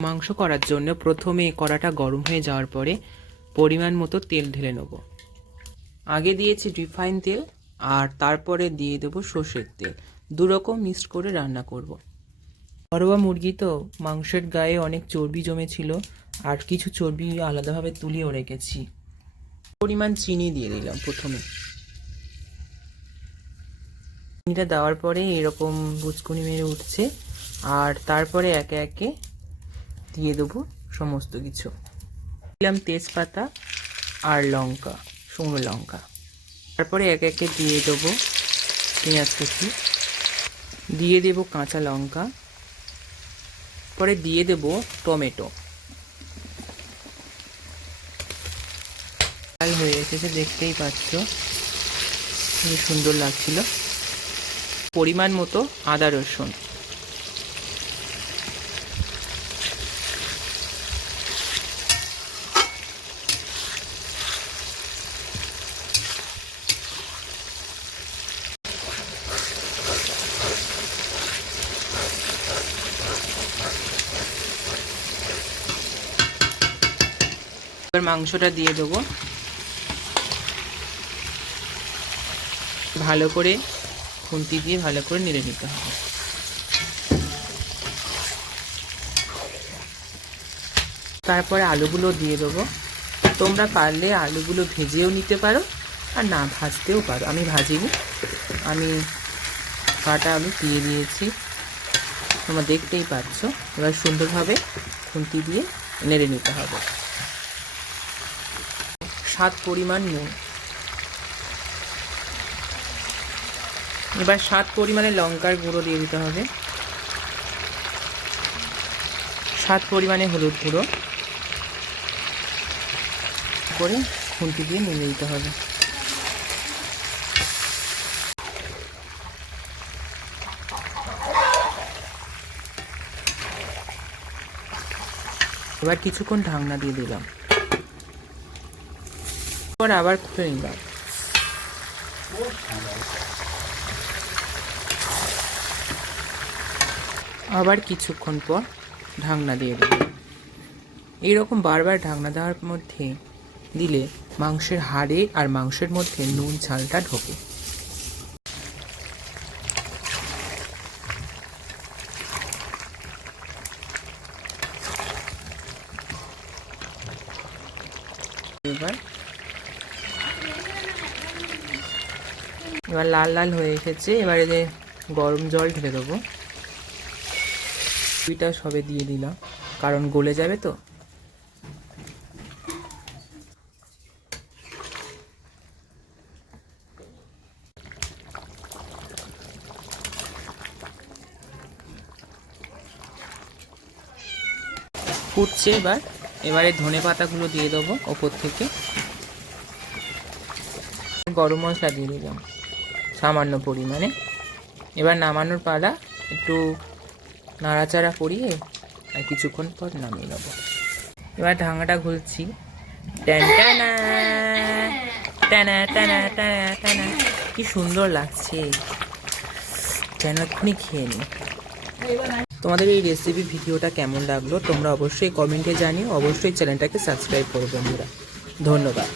মাংস করার জন্য প্রথমে কড়াটা গরম হয়ে যাওয়ার পরে পরিমাণ মতো তেল ঢেলে নেব। আগে দিয়েছি রিফাইন তেল আর তারপরে দিয়ে দেবো সর্ষের তেল। দুরকম মিক্সড করে রান্না করব। ঘরোয়া মুরগি তো মাংসের গায়ে অনেক চর্বি জমেছিল আর কিছু চর্বি আলাদাভাবে তুলিয়েও রেখেছি। পরিমাণ চিনি দিয়ে দিলাম প্রথমে। চিনিটা দেওয়ার পরে এরকম বুচকুনি মেরে উঠছে আর তারপরে একে একে দিয়ে দেবো সমস্ত কিছু। দিলাম তেজপাতা আর লঙ্কা, শুকনো লঙ্কা। তারপরে একে একে দিয়ে দেবো পেঁয়াজ কুচি, দিয়ে দেবো কাঁচা লঙ্কা, পরে দিয়ে দেবো টমেটো। লাল হয়ে এসেছে, দেখতেই পাচ্ছ, খুবই সুন্দর লাগছিল। পরিমাণ মতো আদা রসুন, এবার মাংসটা দিয়ে দেবো। ভালো করে খুন্তি দিয়ে ভালো করে নেড়ে নিতে হবে। তারপরে আলুগুলো দিয়ে দেবো। তোমরা পারলে আলুগুলো ভেজেও নিতে পারো আর না ভাজতেও পারো। আমি ভাজিনি, আমি কাটা আলু দিয়ে দিয়েছি, তোমরা দেখতেই পাচ্ছ। এবার সুন্দরভাবে খুন্তি দিয়ে নেড়ে নিতে হবে। স্বাদ পরিমাণ নুন, এবার স্বাদ পরিমাণে লঙ্কার গুঁড়ো দিয়ে দিতে হবে, স্বাদ পরিমাণে হলুদ গুঁড়ো করে খুন্তি দিয়ে নেড়ে দিতে হবে। এবার কিছুক্ষণ ঢাকনা দিয়ে দিলাম, এবার আবার খুলে নিলাম। আবার কিছুক্ষণ পর ঢাকনা দিয়ে দেব। এইরকম বারবার ঢাকনা দেওয়ার মধ্যে দিলে মাংসের হাড়ে আর মাংসের মধ্যে নুন ঝালটা ঢোকে। এবার লাল লাল হয়ে এসেছে। এবারে যে গরম জল ঢেলে দেবো। দুইটা সবে দিয়ে দিলাম কারণ গলে যাবে তো। ফুটছে এবারে ধনে পাতাগুলো দিয়ে দেবো ওপর থেকে। গরম মশলা দিয়ে দিলাম সামান্য পরিমাণে। এবার নামানোর পালা। একটু নাড়াচাড়া করিয়ে আর কিছুক্ষণ পর নামিয়ে নেব। এবার ঢাকনাটা খুলছি। টানা টানা টানা টানা টানা, কি সুন্দর লাগছে, যেন এক্ষুনি খেয়ে নিই। তোমাদের এই রেসিপি ভিডিওটা কেমন লাগলো তোমরা অবশ্যই কমেন্টে জানিও। অবশ্যই চ্যানেলটাকে সাবস্ক্রাইব করো বন্ধুরা। ধন্যবাদ।